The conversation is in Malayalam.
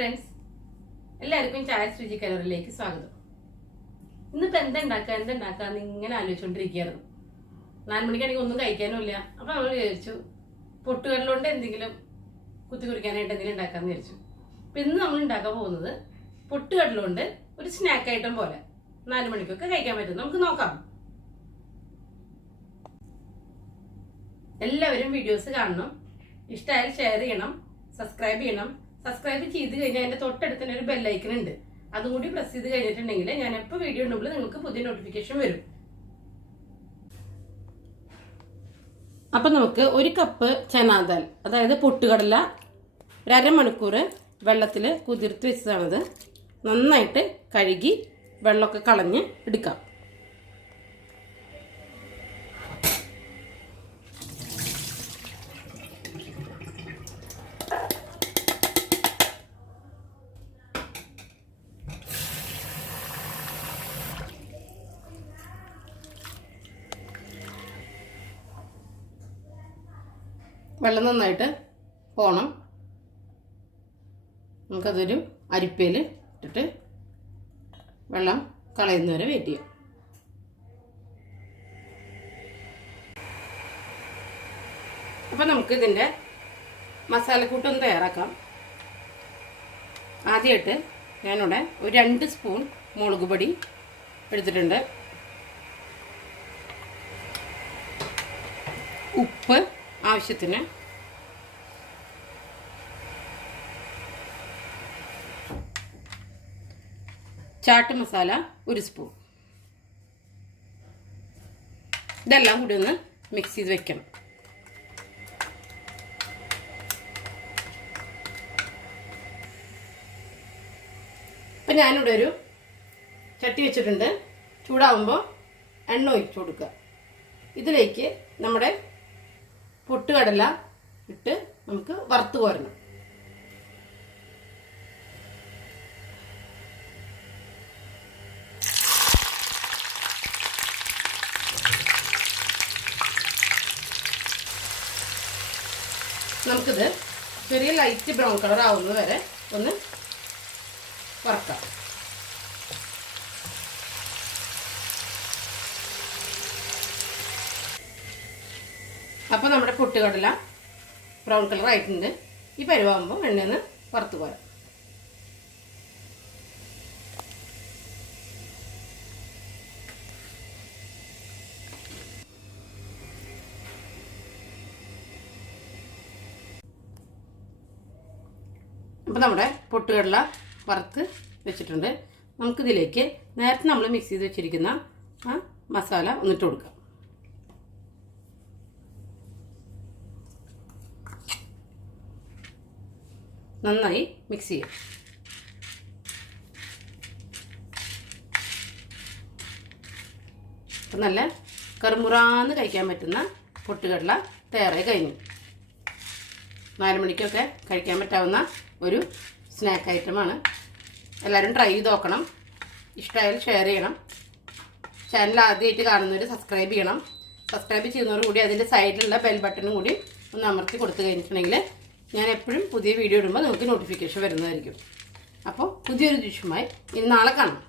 ഫ്രണ്ട്സ്, എല്ലാവർക്കും ചായസ് രുചി കലോറിയിലേക്ക് സ്വാഗതം. ഇന്നിപ്പോൾ എന്തുണ്ടാക്കാന്ന് ഇങ്ങനെ ആലോചിച്ചുകൊണ്ടിരിക്കുകയായിരുന്നു. 4 മണിക്കാണെങ്കിൽ ഒന്നും കഴിക്കാനുമില്ല. അപ്പോൾ നമ്മൾ വിചാരിച്ചു പൊട്ടുകടലുകൊണ്ട് എന്തെങ്കിലും കുത്തി കുറിക്കാനായിട്ട് എന്തെങ്കിലും ഉണ്ടാക്കാമെന്ന് വിചാരിച്ചു. അപ്പം ഇന്ന് നമ്മൾ ഉണ്ടാക്കാൻ പോകുന്നത് പൊട്ടുകടലുകൊണ്ട് ഒരു സ്നാക്ക് ഐറ്റം പോലെ 4 മണിക്കൊക്കെ കഴിക്കാൻ പറ്റും. നമുക്ക് നോക്കാം. എല്ലാവരും വീഡിയോസ് കാണണം, ഇഷ്ടമായാൽ ഷെയർ ചെയ്യണം, സബ്സ്ക്രൈബ് ചെയ്യണം. സബ്സ്ക്രൈബ് ചെയ്ത് കഴിഞ്ഞാൽ അതിന്റെ തൊട്ടടുത്ത് തന്നെ ഒരു ബെല്ലൈക്കൺ ഉണ്ട്. അതും കൂടി പ്രസ് ചെയ്ത് കഴിഞ്ഞിട്ടുണ്ടെങ്കിൽ ഞാൻ എപ്പോൾ വീഡിയോ ഉണ്ടെങ്കിൽ നിങ്ങൾക്ക് പുതിയ നോട്ടിഫിക്കേഷൻ വരും. അപ്പൊ നമുക്ക് 1 കപ്പ് ചനാദാൽ, അതായത് പൊട്ടുകടല, 1/2 മണിക്കൂർ വെള്ളത്തിൽ കുതിർത്ത് വെച്ചതാണത്. നന്നായിട്ട് കഴുകി വെള്ളമൊക്കെ കളഞ്ഞ് എടുക്കാം. വെള്ളം നന്നായിട്ട് പോണം. നമുക്കതൊരു അരിപ്പയിൽ ഇട്ടിട്ട് വെള്ളം കളയുന്നവരെ വെയിറ്റ് ചെയ്യാം. അപ്പം നമുക്ക് ഇതിൻ്റെ മസാലക്കൂട്ടൊന്ന് തയ്യാറാക്കാം. ആദ്യമായിട്ട് ഞാനിവിടെ ഒരു 2 സ്പൂൺ മുളക് പൊടി എടുത്തിട്ടുണ്ട്. ഉപ്പ് ആവശ്യത്തിന്, ചാട്ട് മസാല 1 സ്പൂൺ. ഇതെല്ലാം കൂടി ഒന്ന് മിക്സ് ചെയ്ത് വെക്കണം. അപ്പം ഞാനിവിടെ ഒരു ചട്ടി വെച്ചിട്ടുണ്ട്. ചൂടാവുമ്പോൾ എണ്ണ ഒഴിച്ചു കൊടുക്കുക. ഇതിലേക്ക് നമ്മുടെ പൊട്ടുകടല ഇട്ട് നമുക്ക് വറുത്ത് കോരണം. നമുക്കിത് ചെറിയ ലൈറ്റ് ബ്രൗൺ കളർ ആവുന്നത് വരെ ഒന്ന് വറക്കാം. അപ്പോൾ നമ്മുടെ പൊട്ടുകടല ബ്രൗൺ കളർ ആയിട്ടുണ്ട്. ഈ പരുവാകുമ്പോൾ എണ്ണയൊന്ന് വറുത്ത് പോരാം. അപ്പോൾ നമ്മുടെ പൊട്ടുകടല വറുത്ത് വെച്ചിട്ടുണ്ട്. നമുക്കിതിലേക്ക് നേരത്തെ നമ്മൾ മിക്സ് ചെയ്ത് വെച്ചിരിക്കുന്ന ആ മസാല ഒന്നിട്ട് കൊടുക്കാം. നന്നായി മിക്സ് ചെയ്യാം. അപ്പം നല്ല കറുമുറാന്ന് കഴിക്കാൻ പറ്റുന്ന പൊട്ടുകടല തയ്യാറായി കഴിഞ്ഞു. 4 മണിക്കൊക്കെ കഴിക്കാൻ പറ്റാവുന്ന ഒരു സ്നാക്ക് ഐറ്റമാണ്. എല്ലാവരും ട്രൈ ചെയ്ത് നോക്കണം. ഇഷ്ടമായാൽ ഷെയർ ചെയ്യണം. ചാനൽ ആദ്യമായിട്ട് കാണുന്നവർ സബ്സ്ക്രൈബ് ചെയ്യണം. സബ്സ്ക്രൈബ് ചെയ്യുന്നവർ കൂടി അതിൻ്റെ സൈഡിലുള്ള ബെൽ ബട്ടണും കൂടി ഒന്ന് അമർത്തി കൊടുത്തു കഴിഞ്ഞിട്ടുണ്ടെങ്കിൽ ഞാൻ എപ്പോഴും പുതിയ വീഡിയോ ഇടുമ്പോൾ നിങ്ങൾക്ക് നോട്ടിഫിക്കേഷൻ വരുന്നതായിരിക്കും. അപ്പോൾ പുതിയൊരു ഡിഷുമായി ഇനി നാളെ കാണാം.